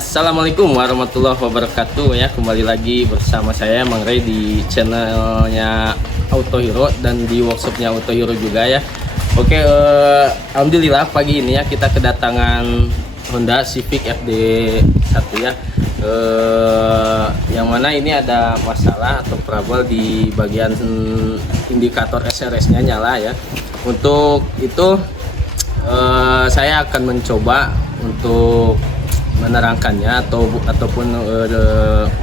Assalamualaikum warahmatullahi wabarakatuh ya, kembali lagi bersama saya Mang Ray di channelnya Auto Hero dan di workshopnya Auto Hero juga ya. Oke, alhamdulillah pagi ini ya kita kedatangan Honda Civic FD1 ya, yang mana ini ada masalah atau trouble di bagian indikator SRS nya nyala ya. Untuk itu saya akan mencoba untuk menerangkannya ataupun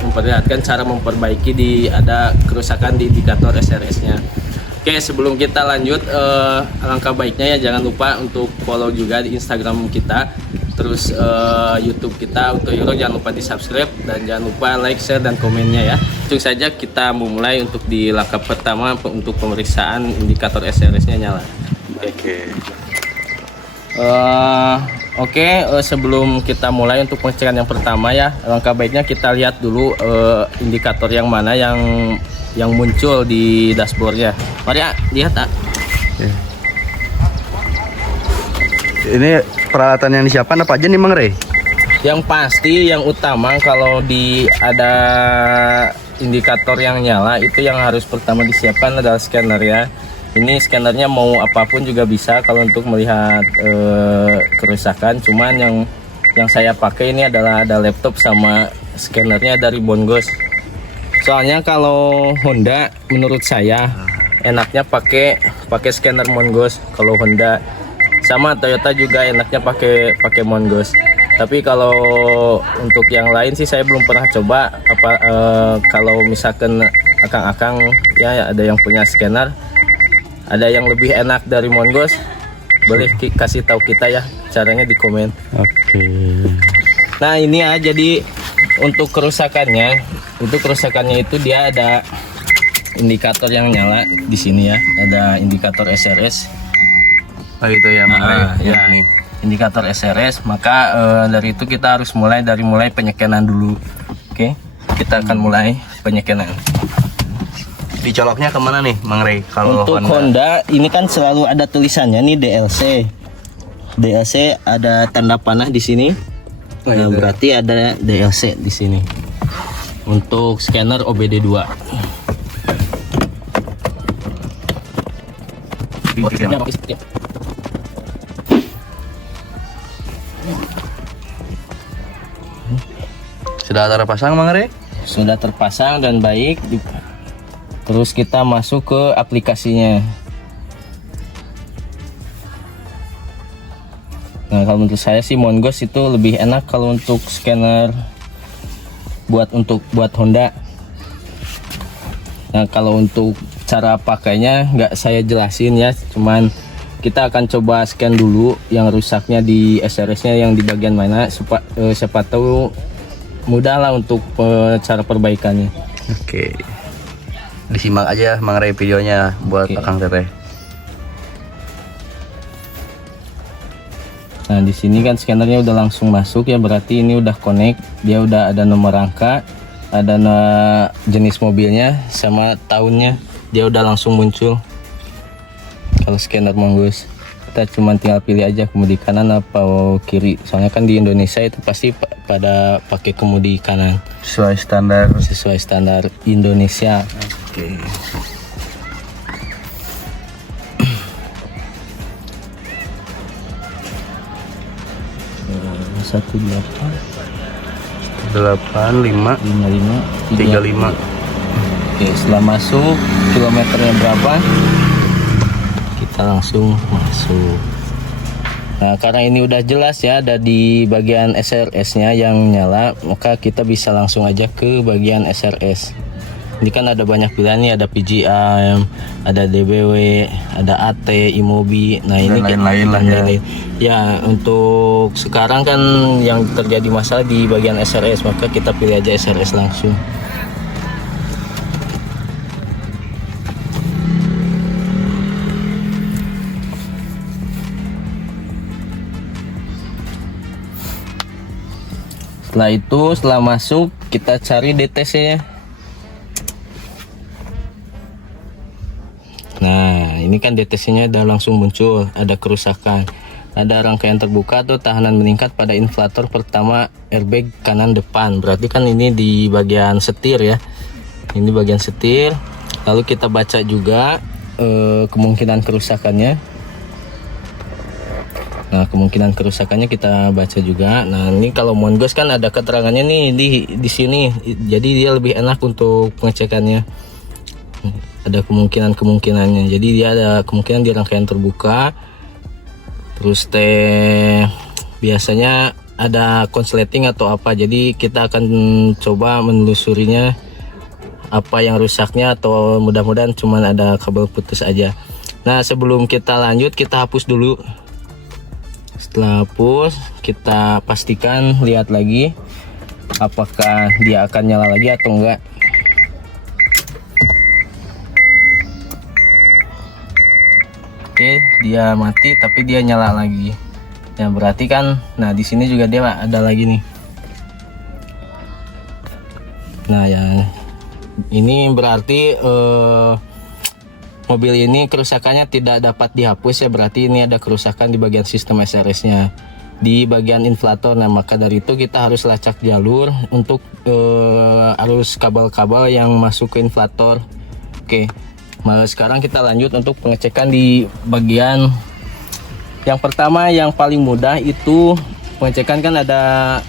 memperlihatkan cara memperbaiki ada kerusakan di indikator SRS-nya. Oke, sebelum kita lanjut, alangkah baiknya ya jangan lupa untuk follow juga di Instagram kita, terus YouTube kita Auto Hero, jangan lupa di subscribe dan jangan lupa like, share dan komennya ya. Langsung saja kita memulai untuk di langkah pertama untuk pemeriksaan indikator SRS-nya nyala. Oke, sebelum kita mulai untuk pengecekan yang pertama ya, langkah baiknya kita lihat dulu indikator yang mana yang muncul di dashboardnya. Mari ya, lihat ah. Ini peralatan yang disiapkan apa aja nih Mang Ray? Yang pasti yang utama kalau ada indikator yang nyala itu yang harus pertama disiapkan adalah scanner ya. Ini scannernya mau apapun juga bisa kalau untuk melihat kerusakan. Cuman yang saya pakai ini adalah ada laptop sama scannernya dari Bongos. Soalnya kalau Honda menurut saya enaknya pakai scanner Bongos. Kalau Honda sama Toyota juga enaknya pakai Bongos. Tapi kalau untuk yang lain sih saya belum pernah coba. Kalau misalkan akang-akang ya ada yang punya scanner, ada yang lebih enak dari Bongos, boleh kasih tahu kita ya caranya di komen. Oke. Nah ini ya, jadi untuk kerusakannya itu dia ada indikator yang nyala di sini ya, ada indikator SRS. Oh itu ya Mang Ray. Ya, nih. Indikator SRS. Maka dari itu kita harus mulai penyekenan dulu. Oke, kita akan mulai penyekenan. Dicoloknya kemana nih Mang Ray? Kalau untuk Honda ini kan selalu ada tulisannya nih DLC ada tanda panah di sini. Nah, berarti ada DLC di sini. Untuk scanner OBD2. Sudah terpasang Mang Ray? Sudah terpasang dan baik. Terus kita masuk ke aplikasinya. Nah, kalau menurut saya sih Bongos itu lebih enak kalau untuk scanner buat Honda. Nah, kalau untuk cara pakainya nggak saya jelasin ya, cuman kita akan coba scan dulu yang rusaknya di SRS-nya yang di bagian mana, siapa tahu mudah lah untuk cara perbaikannya. Oke. Disimak aja Mang Ray videonya buat Akang Teteh. Nah di sini kan scannernya udah langsung masuk ya, berarti ini udah connect, dia udah ada nomor rangka, ada jenis mobilnya sama tahunnya, dia udah langsung muncul. Kalau scanner Bongos kita cuma tinggal pilih aja kemudi kanan atau kiri, soalnya kan di Indonesia itu pasti pada pakai kemudi kanan Sesuai standar Indonesia. Oke. Satu 8535. Oke, setelah masuk kilometernya berapa, kita langsung masuk. Nah karena ini udah jelas ya ada di bagian SRS nya yang nyala, maka kita bisa langsung aja ke bagian SRS. Ini kan ada banyak pilihan nih, ada PGM, ada DBW, ada AT, Imobi. Nah ini lain-lain lah ya. Ya untuk sekarang kan yang terjadi masalah di bagian SRS, maka kita pilih aja SRS langsung. Setelah itu, setelah masuk kita cari DTC nya. Nah ini kan DTC nya udah langsung muncul, ada kerusakan. ada rangkaian terbuka atau tahanan meningkat pada inflator pertama airbag kanan depan. Berarti kan ini di bagian setir ya, ini bagian setir. Lalu kita baca juga kemungkinan kerusakannya. Nah, kemungkinan kerusakannya kita baca juga. Nah, ini kalau Mongoose kan ada keterangannya nih di sini, jadi dia lebih enak untuk pengecekannya. Ada kemungkinannya, jadi dia ada kemungkinan di rangkaian terbuka. Terus biasanya ada konsleting atau apa, jadi kita akan coba menelusurinya apa yang rusaknya, atau mudah-mudahan cuman ada kabel putus aja. Nah, sebelum kita lanjut kita hapus dulu. Setelah hapus kita pastikan, lihat lagi apakah dia akan nyala lagi atau enggak. Oke, dia mati tapi dia nyala lagi. Ya berarti kan, nah di sini juga dia ada lagi nih. Nah ya, ini berarti mobil ini kerusakannya tidak dapat dihapus ya, berarti ini ada kerusakan di bagian sistem SRS-nya, di bagian inflator. Nah, maka dari itu kita harus lacak jalur untuk arus kabel-kabel yang masuk ke inflator. Oke. Nah, sekarang kita lanjut untuk pengecekan di bagian yang pertama. Yang paling mudah itu pengecekan kan ada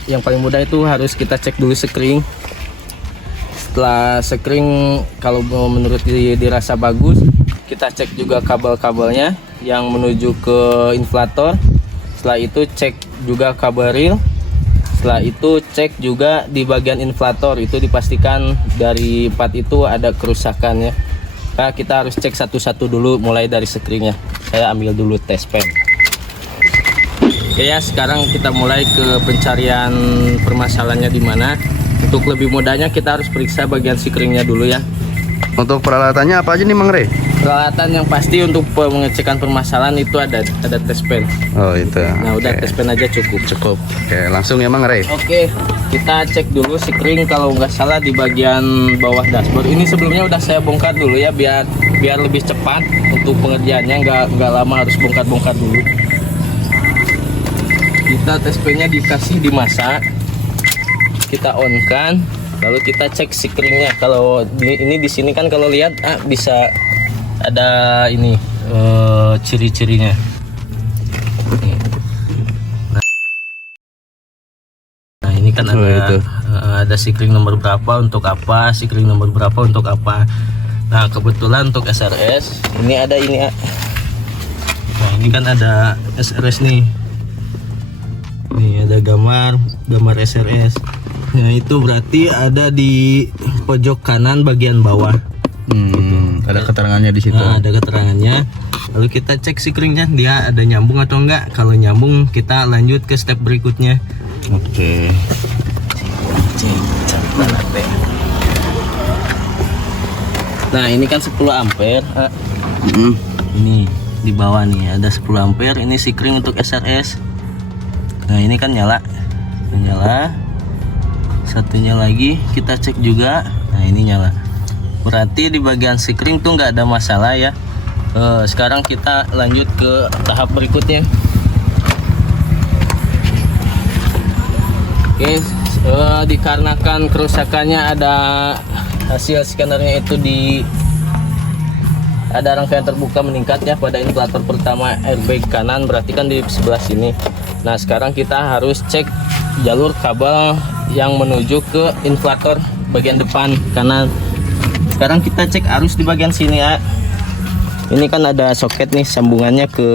yang paling mudah itu harus kita cek dulu sekring. Setelah sekring, kalau menurut dirasa bagus, kita cek juga kabel-kabelnya yang menuju ke inflator. Setelah itu cek juga kabel reel. Setelah itu cek juga di bagian inflator, itu dipastikan dari part itu ada kerusakannya. Nah, kita harus cek satu-satu dulu, mulai dari sekringnya. Saya ambil dulu tes pen. Oke ya, sekarang kita mulai ke pencarian permasalahannya di mana. Untuk lebih mudahnya kita harus periksa bagian sekringnya dulu ya. Untuk peralatannya apa aja nih Mang Rey? Peralatan yang pasti untuk pengecekan permasalahan itu ada tes pen. Oh itu. Nah udah, tes pen aja cukup. Oke, langsung ya Mang Rey. Oke, kita cek dulu sekring kalau nggak salah di bagian bawah dashboard. Ini sebelumnya udah saya bongkar dulu ya, biar lebih cepat untuk pengerjaannya, nggak lama harus bongkar dulu. Kita tes pennya dikasih dimasak, kita on kan, lalu kita cek sekringnya. Kalau ini di sini kan kalau lihat bisa ada ini ciri-cirinya. Nah ini kan ada sekring nomor berapa untuk apa, sekring nomor berapa untuk apa. Nah kebetulan untuk SRS ini ada ini. Nah ini kan ada SRS nih. Nih ada gambar SRS. Nah itu berarti ada di pojok kanan bagian bawah. Ada keterangannya di situ. Nah, ada keterangannya. Lalu kita cek sekringnya, dia ada nyambung atau enggak. Kalau nyambung, kita lanjut ke step berikutnya. Oke. Nah ini kan 10 ampere. Ini di bawah nih ada 10 ampere. Ini sekring untuk SRS. Nah ini kan nyala. Satunya lagi kita cek juga. Nah ini nyala. Berarti di bagian sekring tuh nggak ada masalah ya. Sekarang kita lanjut ke tahap berikutnya. Oke, dikarenakan kerusakannya ada hasil scannernya itu ada rangkaian terbuka meningkat ya pada inflator pertama airbag kanan, berarti kan di sebelah sini. Nah sekarang kita harus cek jalur kabel yang menuju ke inflator bagian depan kanan. Sekarang kita cek arus di bagian sini ya. Ini kan ada soket nih sambungannya ke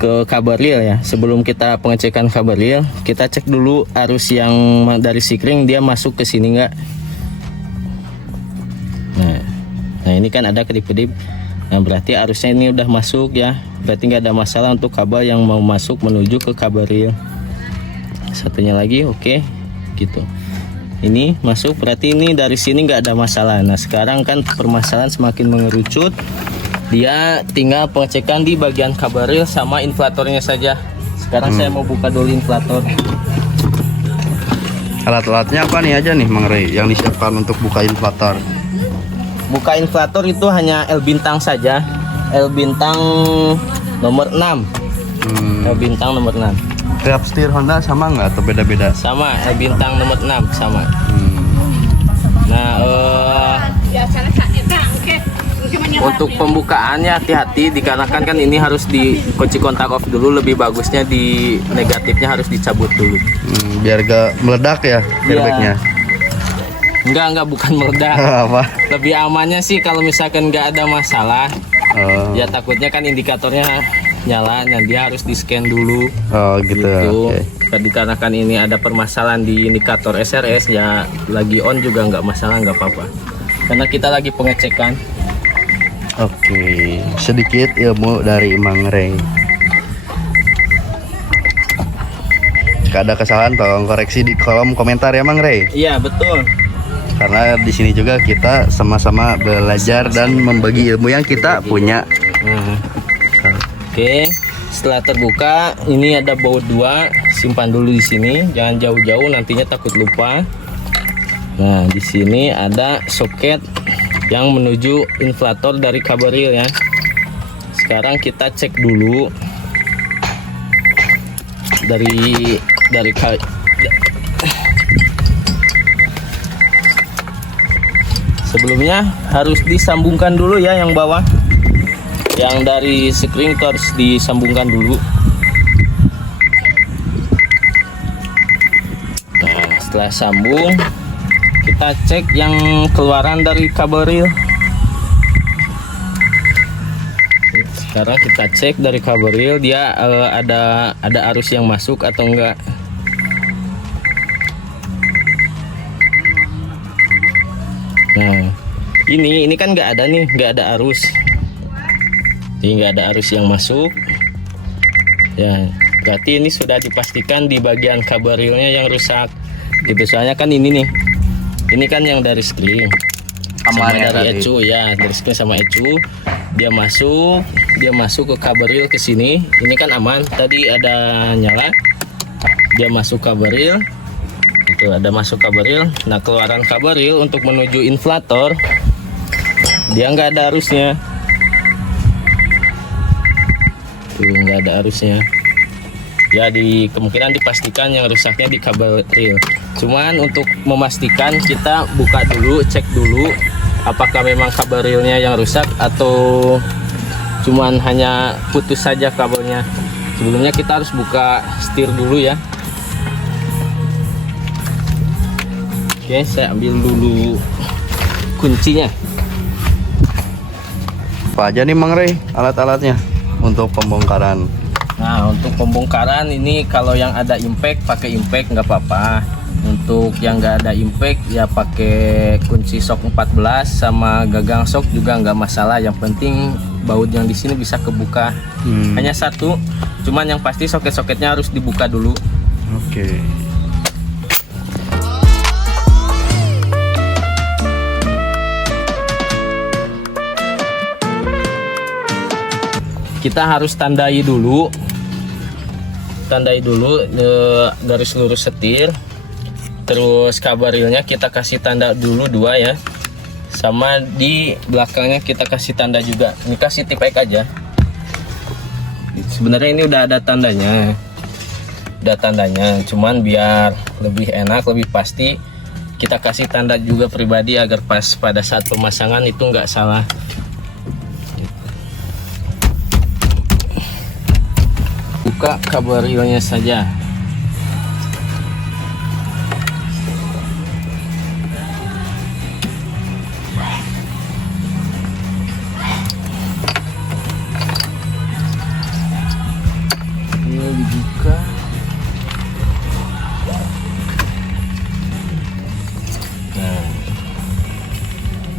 kabel reel ya. Sebelum kita pengecekan kabel reel, kita cek dulu arus yang dari sekring dia masuk ke sini enggak. Nah ini kan ada kedip-kedip. Nah berarti arusnya ini udah masuk ya. Berarti nggak ada masalah untuk kabel yang mau masuk menuju ke kabel reel. Satunya lagi oke, gitu. Ini masuk, berarti ini dari sini nggak ada masalah. Nah sekarang kan permasalahan semakin mengerucut. Dia tinggal pengecekan di bagian kabel reel sama inflatornya saja. Sekarang saya mau buka dulu inflator. Alat-alatnya apa nih aja nih Mang Rey yang disiapkan untuk buka inflator? Buka inflator itu hanya L bintang saja, L bintang nomor 6. Bintang nomor 6. Grab setir Honda sama nggak atau beda-beda? Sama, bintang nomor 6 sama. Hmm. Nah, untuk pembukaannya hati-hati dikarenakan kan ini harus dikunci kontak off dulu, lebih bagusnya di negatifnya harus dicabut dulu. Biar gak meledak ya airbagnya. Enggak bukan meledak. Apa? Lebih amannya sih kalau misalkan nggak ada masalah. Oh. Ya takutnya kan indikatornya nyala, nah dia harus di scan dulu. Oh gitu. Oke. Dikarenakan ini ada permasalahan di indikator SRS, ya lagi on juga nggak masalah, nggak apa-apa. Karena kita lagi pengecekan. Oke, sedikit ilmu dari Mang Ray. Jika ada kesalahan tolong koreksi di kolom komentar ya Mang Ray. Iya betul. Karena di sini juga kita sama-sama belajar dan membagi ilmu yang kita punya. Oke, setelah terbuka ini ada baut 2, simpan dulu di sini, jangan jauh-jauh nantinya takut lupa. Nah, di sini ada soket yang menuju inflator dari carburetor ya. Sekarang kita cek dulu dari sebelumnya harus disambungkan dulu ya yang bawah. Yang dari spring itu harus disambungkan dulu. Nah, setelah sambung kita cek yang keluaran dari carburetor. Sekarang kita cek dari carburetor dia ada arus yang masuk atau enggak. Nah, ini kan nggak ada nih, nggak ada arus. Jadi nggak ada arus yang masuk. Ya, berarti ini sudah dipastikan di bagian carburetornya yang rusak. Gitu, soalnya kan ini nih. Ini kan yang dari screen. Sama dari ECU ya, dari screen sama ECU. Dia masuk ke carburetor ke sini. Ini kan aman. Tadi ada nyala. Dia masuk carburetor. Itu ada masuk carburetor. Nah, keluaran carburetor untuk menuju inflator dia nggak ada arusnya. Tuh, nggak ada arusnya. Jadi kemungkinan dipastikan yang rusaknya di carburetor. Cuman untuk memastikan kita buka dulu, cek dulu apakah memang carburetornya yang rusak atau cuman hanya putus saja kabelnya. Sebelumnya kita harus buka setir dulu ya. Oke, saya ambil dulu kuncinya. Apa aja nih Mang Ray alat-alatnya untuk pembongkaran? Nah, untuk pembongkaran ini kalau yang ada impact pakai impact nggak apa-apa. Untuk yang nggak ada impact ya pakai kunci sok 14 sama gagang sok juga nggak masalah. Yang penting baut yang di sini bisa kebuka. Hanya satu, cuman yang pasti soket-soketnya harus dibuka dulu. Oke. Kita harus tandai dulu garis lurus setir, terus carburetornya kita kasih tanda dulu 2 ya, sama di belakangnya kita kasih tanda juga. Ini kasih tip X aja. Sebenarnya ini udah ada tandanya, cuman biar lebih enak, lebih pasti kita kasih tanda juga pribadi agar pas pada saat pemasangan itu nggak salah. Buka carburetornya saja. Ini dibuka. Nah,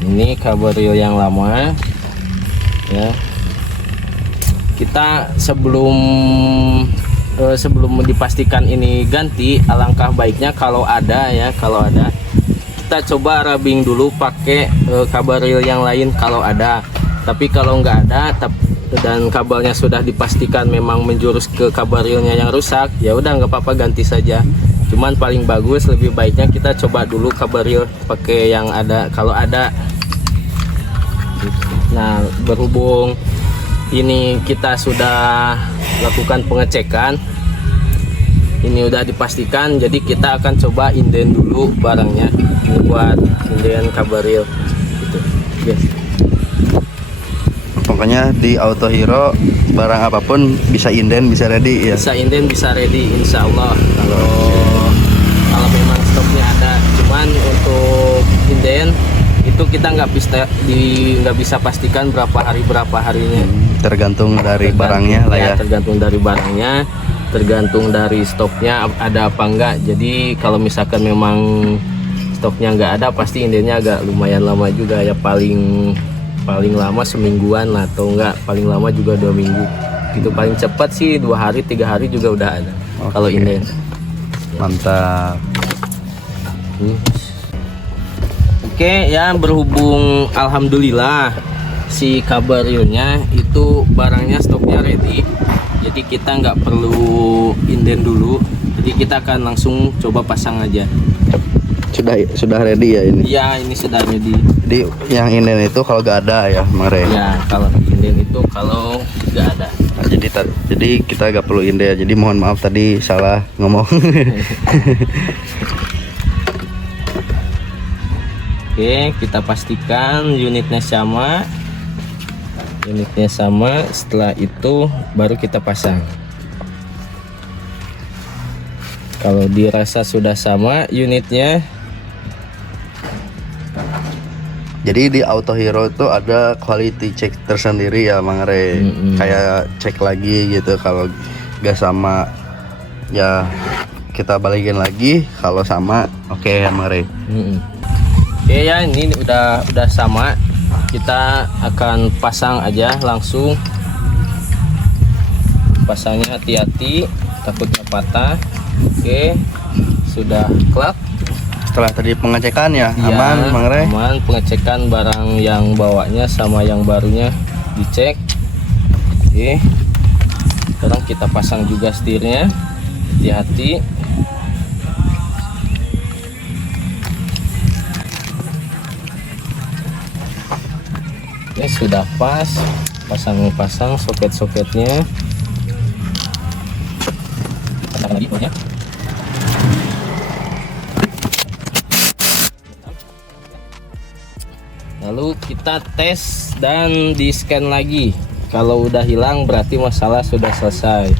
ini carburetor yang lama ya. Kita sebelum dipastikan ini ganti, alangkah baiknya kalau ada kita coba rubbing dulu pakai carburetor yang lain kalau ada. Tapi kalau nggak ada dan kabelnya sudah dipastikan memang menjurus ke carburetornya yang rusak, ya udah nggak apa-apa, ganti saja. Cuman paling bagus, lebih baiknya kita coba dulu carburetor pakai yang ada kalau ada. Nah, berhubung ini kita sudah lakukan pengecekan. Ini udah dipastikan, jadi kita akan coba inden dulu barangnya. Ini buat inden Kabaril gitu. Guys. Pokoknya di Auto Hero barang apapun bisa inden, bisa ready ya. Bisa inden, bisa ready insya Allah kalau memang stoknya ada. Cuman untuk inden itu kita nggak bisa pastikan berapa harinya. Tergantung dari barangnya lah ya. Tergantung dari barangnya, tergantung dari stoknya ada apa enggak. Jadi kalau misalkan memang stoknya nggak ada, pasti indennya agak lumayan lama juga ya, paling lama semingguan lah, atau enggak paling lama juga 2 minggu. Itu paling cepat sih 2 hari 3 hari juga udah ada. Kalau inden. Mantap. Oke ya, berhubung alhamdulillah si Kabarilnya itu barangnya stoknya ready, jadi kita nggak perlu inden dulu, jadi kita akan langsung coba pasang aja. Sudah ready ya ini? Iya, ini sudah ready. Jadi yang inden itu kalau nggak ada ya Mare? Ya, kalau inden itu kalau nggak ada. Nah, jadi kita nggak perlu inden. Jadi mohon maaf tadi salah ngomong. Oke, kita pastikan unitnya sama. Setelah itu baru kita pasang. Kalau dirasa sudah sama unitnya. Jadi di Auto Hero itu ada quality check tersendiri ya Mang Re. Kayak cek lagi gitu, kalau nggak sama ya kita balikin lagi, kalau sama oke ya Mang Re. Oke ya, ini udah sama. Kita akan pasang aja langsung. Pasangnya hati-hati, takutnya patah. Oke, sudah klak. Setelah tadi pengecekan ya, Iya, aman Mang Re? Aman, pengecekan barang yang bawanya sama yang barunya dicek. Oke, sekarang kita pasang juga setirnya, hati-hati. Oke, sudah pas. Pasang soket-soketnya. Pasang lagi pokoknya. Lalu kita tes dan di scan lagi. Kalau udah hilang berarti masalah sudah selesai.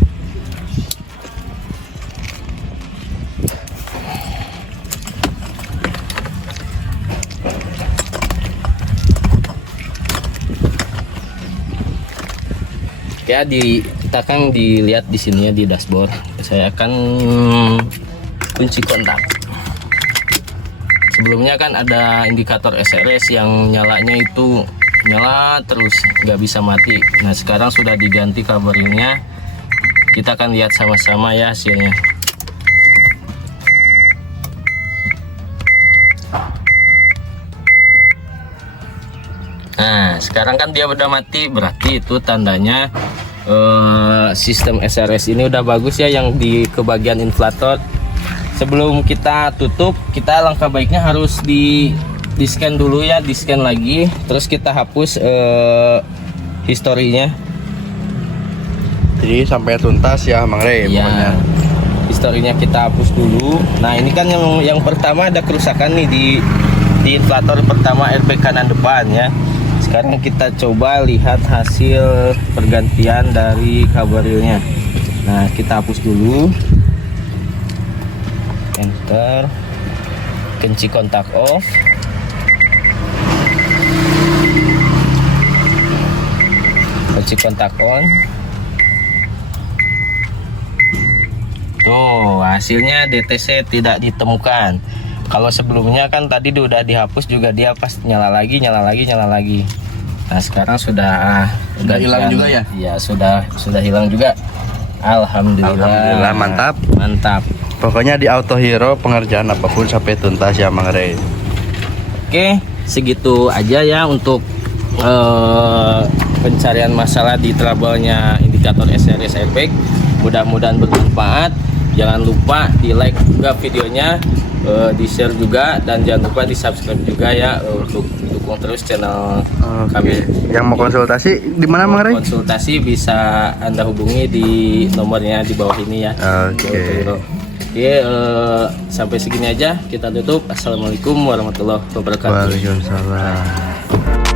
Ya, kita akan dilihat di sini ya, di dashboard. Saya akan kunci kontak. Sebelumnya kan ada indikator SRS yang nyalanya itu nyala terus, nggak bisa mati. Nah, sekarang sudah diganti Kabarilnya. Kita akan lihat sama-sama ya hasilnya. Nah, sekarang kan dia udah mati, berarti itu tandanya sistem SRS ini udah bagus ya, yang di kebagian inflator. Sebelum kita tutup, kita langkah baiknya harus di scan dulu ya, di scan lagi, terus kita hapus historinya. Jadi sampai tuntas ya Mang Re Ya, pokoknya. historinya kita hapus dulu. Nah, ini kan yang pertama ada kerusakan nih di inflator pertama, airbag kanan depan ya. Sekarang kita coba lihat hasil pergantian dari Kabarilnya. Nah, kita hapus dulu. Enter. Kunci kontak off. Kunci kontak on. Tuh, hasilnya DTC tidak ditemukan. Kalau sebelumnya kan tadi udah dihapus juga, dia pas nyala lagi. Nah, sekarang sudah hilang juga ya? Iya, sudah hilang juga. Alhamdulillah. Mantap. Pokoknya di Auto Hero pengerjaan apapun sampai tuntas ya Mang Re. Oke, segitu aja ya untuk pencarian masalah di trouble-nya indikator SRS airbag. Mudah-mudahan bermanfaat. Jangan lupa di like juga videonya, di share juga, dan jangan lupa di subscribe juga ya untuk dukung terus channel Oke. kami. Yang mau konsultasi di mana Mang Ray? Konsultasi bisa Anda hubungi di nomornya di bawah ini ya. Oke. Oke, sampai segini aja kita tutup. Assalamualaikum warahmatullahi wabarakatuh. Waalaikumsalam.